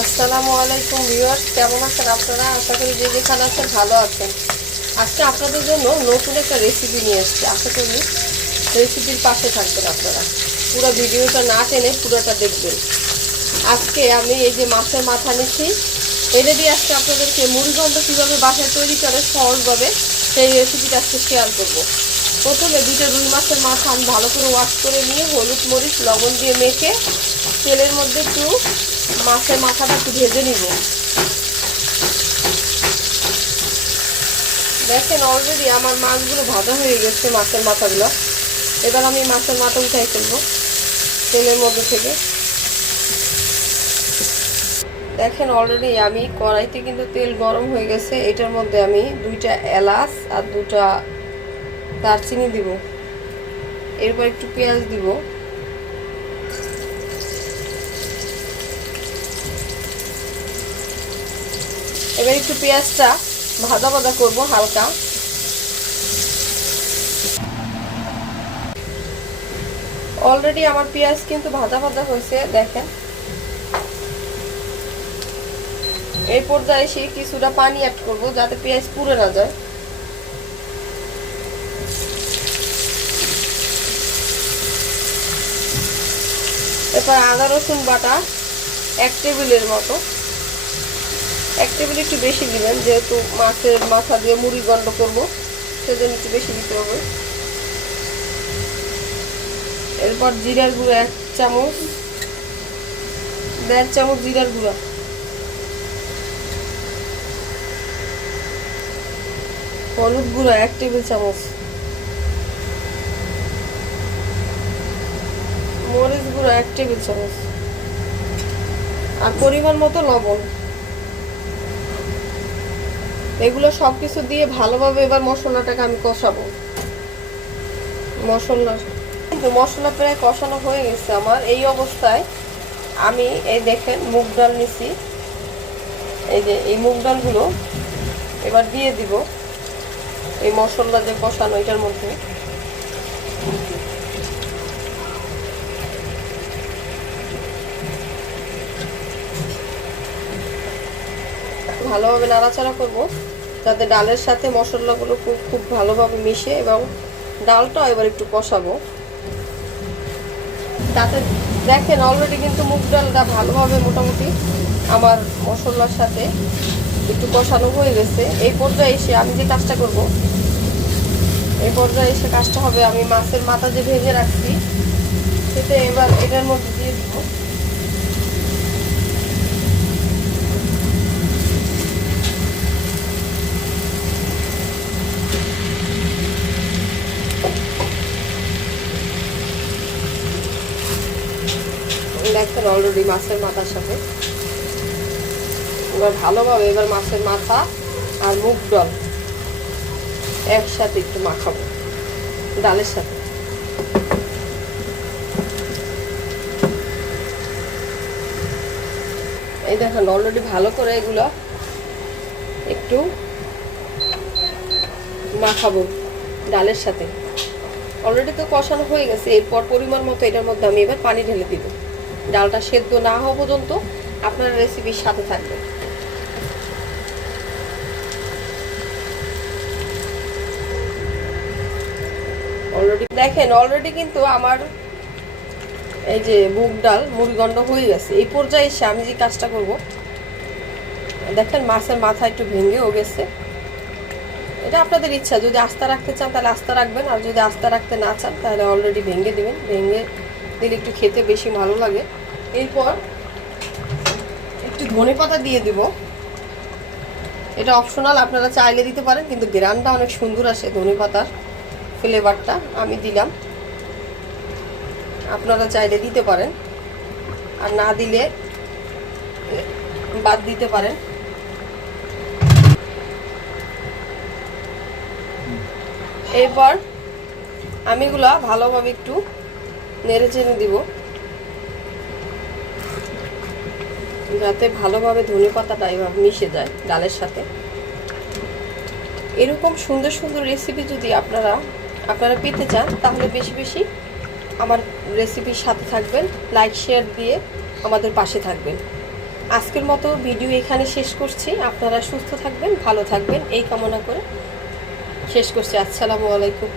আসসালামু আলাইকুম ভিউয়ার্স, কেমন আছেন আপনারা? আশা করি যে যেখানে আছেন ভালো আছেন। আজকে আপনাদের জন্য নতুন একটা রেসিপি নিয়ে এসেছি। আশা করি রেসিপির পাশে থাকবেন আপনারা, পুরো ভিডিওটা না টেনে পুরোটা দেখবেন। আজকে আমি এই যে মাছের মাথা নিচ্ছি, এটা দিয়ে আজকে আপনাদেরকে মুড়িঘণ্ট কীভাবে বাসায় তৈরি করে সহজভাবে সেই রেসিপিটা আজকে শেয়ার করব। প্রথমে দুটো রুই মাছের মাথা আমি ভালো করে ওয়াশ করে নিয়ে হলুদ মরিচ লবণ দিয়ে মেখে তেলের মধ্যে একটু মাছের মাথাটা একটু ভেজে নিব। দেখেন অলরেডি আমার মাছগুলো ভাজা হয়ে গেছে, মাছের মাথাগুলো। এবার আমি মাছের মাথা উঠাই ফেলবো তেলের মধ্যে থেকে। দেখেন অলরেডি আমি কড়াইতে কিন্তু তেল গরম হয়ে গেছে। এটার মধ্যে আমি 2টা এলাচ আর 2টা দারচিনি দিব। এরপর একটু পেঁয়াজ দিব। এবার একটু পেঁয়াজটা ভাজা ভাজা করবো হালকা। অলরেডি আমার পেঁয়াজ কিন্তু ভাজা ভাজা হয়েছে। দেখেন এই পর্যায়ে এসে কিছুটা পানি অ্যাড করবো যাতে পেঁয়াজ পুড়ে না যায়। এরপর আদা রসুন বাটা 1 টেবিলের মতো। 1 টেবিল একটু বেশি দিবেন, যেহেতু মাছের মাথা দিয়ে মুড়ি গন্ড করবো, সেজন্য একটু বেশি দিতে হবে। এরপর জিরার গুঁড়া 1 চামচ, 1.5 চামচ জিরার গুঁড়া, হলুদ গুঁড়া 1 টেবিল চামচ, মরিচ গুঁড়া 1 টেবিল চামচ, আর পরিমাণ মতো লবণ। এগুলো সবকিছু দিয়ে ভালোভাবে এবার মশলাটাকে আমি কষাবো। মশলা প্রায় কষানো হয়ে গেছে আমার। এই অবস্থায় আমি এই দেখেন মুগ ডাল নিছি, এই যে এই মুগ ডালগুলো এবার দিয়ে দিব এই মশলা যে কষানো এটার মধ্যে। ভালোভাবে নাড়াচাড়া করব যাতে ডালের সাথে মশলাগুলো খুব ভালোভাবে মিশে, এবং ডালটাও এবার একটু কষাবো। তাতে দেখেন অলরেডি কিন্তু মুগ ডালটা ভালোভাবে মোটামুটি আমার মশলার সাথে একটু কষানো হয়ে গেছে। এই পর্যায়ে এসে আমি যে কাজটা করব, এই পর্যায়ে এসে কাজটা হবে আমি মাছের মাথা যে ভেজে রাখছি সেটা এবার এটার মধ্যে দিয়ে দিব। দেখেন অলরেডি মাছের মাথার সাথে এবার ভালোভাবে এবার মাছের মাথা আর মুগ ডাল একসাথে একটু মাখাবো ডালের সাথে। এই দেখেন অলরেডি ভালো করে এগুলো একটু মাখাবো ডালের সাথে। অলরেডি তো কষানো হয়ে গেছে। এরপর পরিমাণ মতো এটার মধ্যে আমি এবার পানি ঢেলে দিব। ডালটা সেদ্ধ না হওয়া পর্যন্ত আপনার রেসিপির সাথে থাকবে। অলরেডি দেখেন অলরেডি কিন্তু আমার এই যে মুগ ডাল মুড়িঘণ্ট হয়ে গেছে। এই পর্যায়ে এসে আমি যে কাজটা করব, দেখেন মাছের মাথা একটু ভেঙেও গেছে। এটা আপনাদের ইচ্ছা, যদি আস্তা রাখতে চান তাহলে আস্তা রাখবেন, আর যদি আস্তা রাখতে না চান তাহলে অলরেডি ভেঙে দেবেন। ভেঙে দিলে একটু খেতে বেশি ভালো লাগে। এরপর একটু ধনেপাতা দিয়ে দিব। এটা অপশনাল, আপনারা চাইলে দিতে পারেন, কিন্তু গ্রানটা অনেক সুন্দর আসে ধনেপাতার ফ্লেভারটা। আমি দিলাম, আপনারা চাইলে দিতে পারেন, আর না দিলে বাদ দিতে পারেন। এরপর আমি এগুলা ভালোভাবে একটু নেড়ে চেড়ে দিব যাতে ভালোভাবে ধনেপাতাটা এভাবে মিশে যায় ডালের সাথে। এরকম সুন্দর সুন্দর রেসিপি যদি আপনারা পেতে চান তাহলে বেশি বেশি আমার রেসিপির সাথে থাকবেন, লাইক শেয়ার দিয়ে আমাদের পাশে থাকবেন। আজকের মতো ভিডিও এখানে শেষ করছি। আপনারা সুস্থ থাকবেন, ভালো থাকবেন এই কামনা করে শেষ করছি। আসসালামু আলাইকুম।